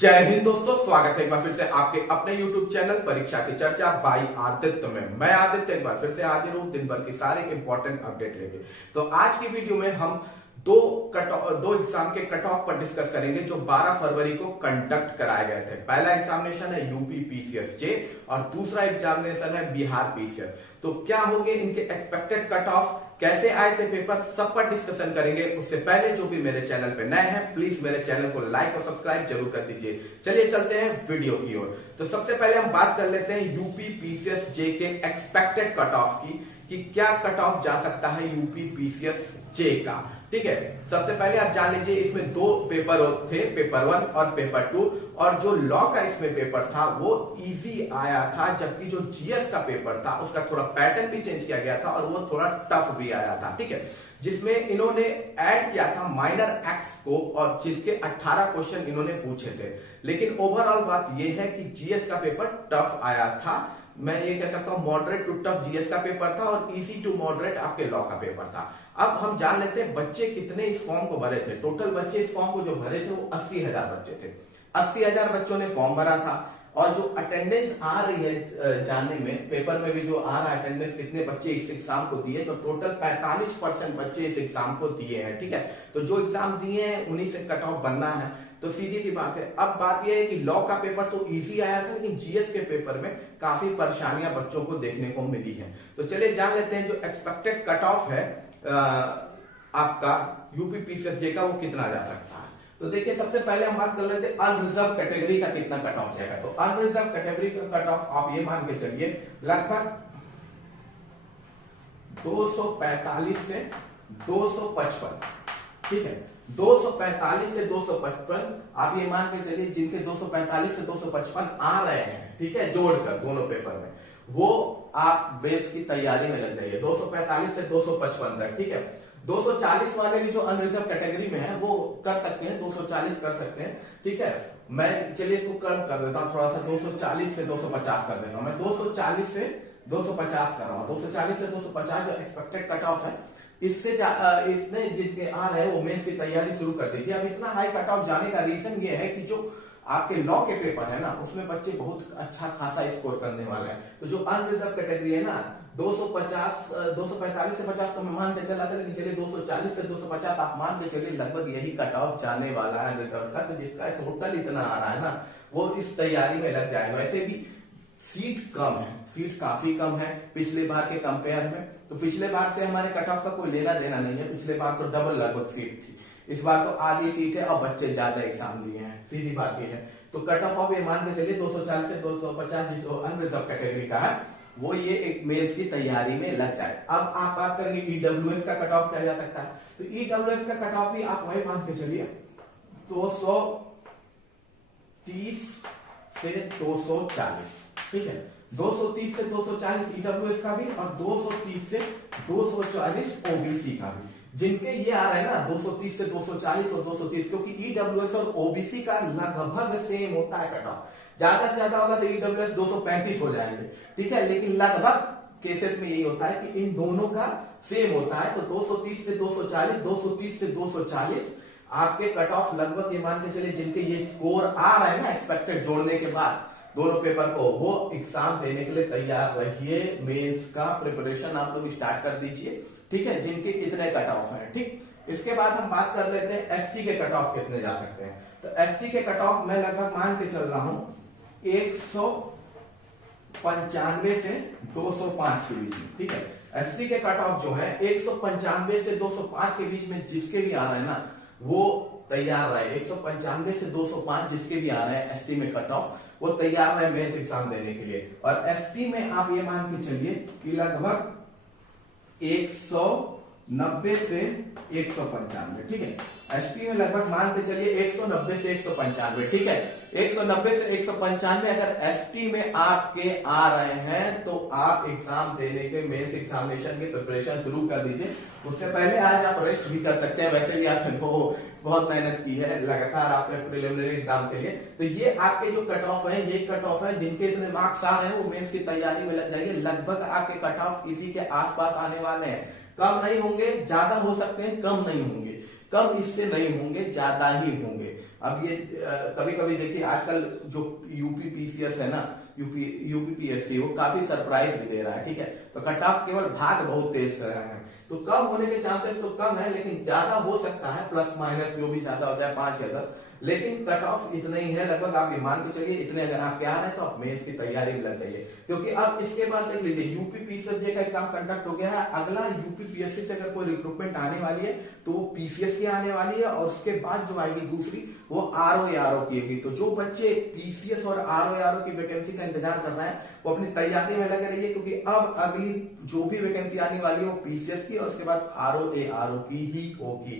जय हिंद दोस्तों, स्वागत है एक बार फिर से आपके अपने YouTube चैनल परीक्षा की चर्चा बाई आदित्य में। मैं आदित्य एक बार फिर से हाजिर हूं दिन भर की सारे इंपॉर्टेंट अपडेट लेके। तो आज की वीडियो में हम दो एग्जाम के कट ऑफ पर डिस्कस करेंगे जो 12 फरवरी को कंडक्ट कराए गए थे। पहला एग्जामिनेशन है यूपी पीसीएस जे और दूसरा एग्जामिनेशन है बिहार पीसीएस। तो क्या होंगे इनके एक्सपेक्टेड कट ऑफ, कैसे आए थे पेपर, सब पर डिस्कशन करेंगे। उससे पहले जो भी मेरे चैनल पे नए हैं प्लीज मेरे चैनल को लाइक और सब्सक्राइब जरूर कर दीजिए। चलिए चलते हैं वीडियो की ओर। तो सबसे पहले हम बात कर लेते हैं यूपी पीसीएस जे के एक्सपेक्टेड कट ऑफ की कि क्या कट ऑफ जा सकता है यूपी पीसीएस जे का। ठीक है, सबसे पहले आप जान लीजिए इसमें दो पेपर थे, पेपर 1 और पेपर 2। और जो लॉ का इसमें पेपर था वो इजी आया था, जबकि जो जीएस का पेपर था उसका थोड़ा पैटर्न भी चेंज किया गया था और वो थोड़ा टफ भी आया था। ठीक है, जिसमें इन्होंने ऐड किया था माइनर एक्ट्स को और जिसके 18 क्वेश्चन इन्होंने पूछे थे। लेकिन ओवरऑल बात यह है कि जीएस का पेपर टफ आया था। मैं ये कह सकता हूं मॉडरेट टू टफ जीएस का पेपर था और इजी टू मॉडरेट आपके लॉ का पेपर था। अब हम जान लेते हैं बच्चे कितने इस फॉर्म को भरे थे। टोटल बच्चे इस फॉर्म को जो भरे थे वो 80,000 बच्चे थे। 80,000 बच्चों ने फॉर्म भरा था और जो अटेंडेंस आ रही है जानने में, पेपर में भी जो आ रहा है अटेंडेंस कितने बच्चे इस एग्जाम को दिए, तो टोटल 45% बच्चे इस एग्जाम को दिए हैं। ठीक है, तो जो एग्जाम दिए हैं उन्हीं से कट ऑफ बनना है। तो सीधी सी बात है। अब बात यह है कि लॉ का पेपर तो इजी आया था लेकिन जीएस के पेपर में काफी परेशानियां बच्चों को देखने को मिली है। तो चलिए जान लेते हैं जो एक्सपेक्टेड कट ऑफ है आपका यूपी पीसीएस जे का वो कितना जा सकता है। तो देखिए सबसे पहले हम बात कर लेते हैं अनरिजर्व कैटेगरी का कितना कट ऑफ जाएगा। तो अनरिजर्व कैटेगरी का कट ऑफ आप ये मान के चलिए लगभग 245 से 255। ठीक है, 245 से 255 आप ये मान के चलिए जिनके 245 से 255 आ रहे हैं, ठीक है, जोड़कर दोनों पेपर में, वो आप बेस की तैयारी में लग जाइए 245 से 255 तक। ठीक है, 240 वाले भी जो अनरिजर्व कैटेगरी में है वो कर सकते हैं, 240 कर सकते हैं। ठीक है, मैं चलिए इसको कम कर देता हूं थोड़ा सा, 240 से 250 कर देता हूं। मैं 240 से 250 कर रहा हूं। 240 से 250 जो एक्सपेक्टेड कट ऑफ है, इससे इतने जिनके आ रहे हैं वो मेंस की तैयारी शुरू कर दीजिए। अब इतना हाई कट ऑफ जाने का रीजन ये है कि जो आपके लॉ के पेपर है ना उसमें बच्चे बहुत अच्छा खासा स्कोर करने वाले हैं। तो जो अनरिजर्व कैटेगरी है ना 245 से 50 तो मैं मान के चला था, लेकिन चलिए 240 से 250 आप मान के चलिए लगभग यही कट ऑफ जाने वाला है रिजर्व का। तो जिसका टोटल इतना आ रहा है ना वो इस तैयारी में लग जाएगा। वैसे भी सीट कम है, सीट काफी कम है पिछले बार के कंपेयर में। तो पिछले बार से हमारे कट ऑफ का कोई लेना देना नहीं है। पिछले बार तो डबल लगभग सीट थी, इस बार तो आधी सीट है और बच्चे ज्यादा एग्जाम दिए हैं। सीधी बात ये है। तो कट ऑफ आप ये मान के चलिए 240 से 250 जो अनरिजर्व कैटेगरी का है वो ये एक मेंस की तैयारी में लग जाए। अब आप बात करेंगे ईडब्ल्यूएस का कट ऑफ क्या जा सकता है। तो ईडब्ल्यूएस का कट ऑफ भी आप वही मान के चलिए 230 से 240। ठीक है, 230 से 240 ईडब्ल्यूएस का भी और 230 से 240 ओबीसी का भी। जिनके ये आ रहा है ना 230 से 240 और 230, क्योंकि ईडब्ल्यूएस और ओबीसी का लगभग सेम होता है कट ऑफ। ज्यादा से ज्यादा होगा तो ईडब्ल्यूएस 235 हो जाएंगे। ठीक है, लेकिन लगभग केसेस में यही होता है कि इन दोनों का सेम होता है। तो 230 से 240, 230 से 240 आपके कट ऑफ लगभग ये मान के चलिए जिनके ये स्कोर आ रहा है ना एक्सपेक्टेड जोड़ने के बाद दोनों पेपर को, वो एग्जाम देने के लिए तैयार रहिए। मेंस का प्रिपरेशन आप लोग स्टार्ट कर दीजिए। ठीक है, जिनके कितने कट ऑफ है। ठीक, इसके बाद हम बात कर लेते हैं एससी के कट ऑफ कितने जा सकते हैं। तो एससी के कट ऑफ मैं लगभग मान के चल रहा हूं 195 से 205 के बीच में। ठीक है, एससी के कट ऑफ जो है 195 से 205 के बीच में जिसके भी आ रहा है ना वो तैयार रहे। 195 से 205 जिसके भी आ रहे हैं एससी में कट ऑफ वो तैयार रहे मेंस एग्जाम देने के लिए। और एसटी में आप ये मान के चलिए कि लगभग 190 से 195। ठीक है, एसटी में लगभग मान के चलिए 190 से 195। ठीक है, 190 से 195 अगर एसटी में आपके आ रहे हैं तो आप एग्जाम देने के मेंस एग्जामिनेशन की प्रिपरेशन शुरू कर दीजिए। उससे पहले आज आप रेस्ट भी कर सकते हैं। वैसे भी आपने बहुत मेहनत की है लगातार आपने प्रिलिमिनरी एग्जाम के लिए। तो ये आपके जो कट ऑफ है, ये कट ऑफ है जिनके इतने मार्क्स आ रहे हैं वो मेंस की तैयारी में लग जाएंगे। लगभग आपके कट ऑफ इसी के आसपास आने वाले हैं। कम नहीं होंगे, ज्यादा हो सकते हैं, कम नहीं होंगे, कम इससे नहीं होंगे, ज्यादा ही होंगे। अब ये कभी कभी देखिए आजकल जो यूपी पीसीएस है ना, यूपी पीएससी, वो काफी सरप्राइज भी दे रहा है, ठीक है। तो कट ऑफ केवल भाग बहुत तेज कर रहे हैं, तो कम होने के चांसेस तो कम है, लेकिन ज्यादा हो सकता है, प्लस माइनस जो भी ज्यादा हो जाए 5 या 10, लेकिन कट ऑफ इतना ही है लगभग। आप ये मान के चलिए इतने अगर आप आ रहे हैं तो आप मेंस की तैयारी में लग जाइए, क्योंकि अब इसके बाद देख लीजिए यूपी पीसीएस का एग्जाम कंडक्ट हो गया है, अगला यूपी पीएससी से अगर कोई रिक्रूटमेंट आने वाली है तो वो पीसीएस की आने वाली है, और उसके बाद जो आएगी दूसरी वो आरओ की होगी। तो जो बच्चे पीसीएस और आरओ की वैकेंसी का इंतजार कर रहे हैं वो अपनी तैयारी में लगे रहिए, क्योंकि अब अगली जो भी वैकेंसी आने वाली है वो पीसीएस की और उसके बाद आरओ की ही होगी।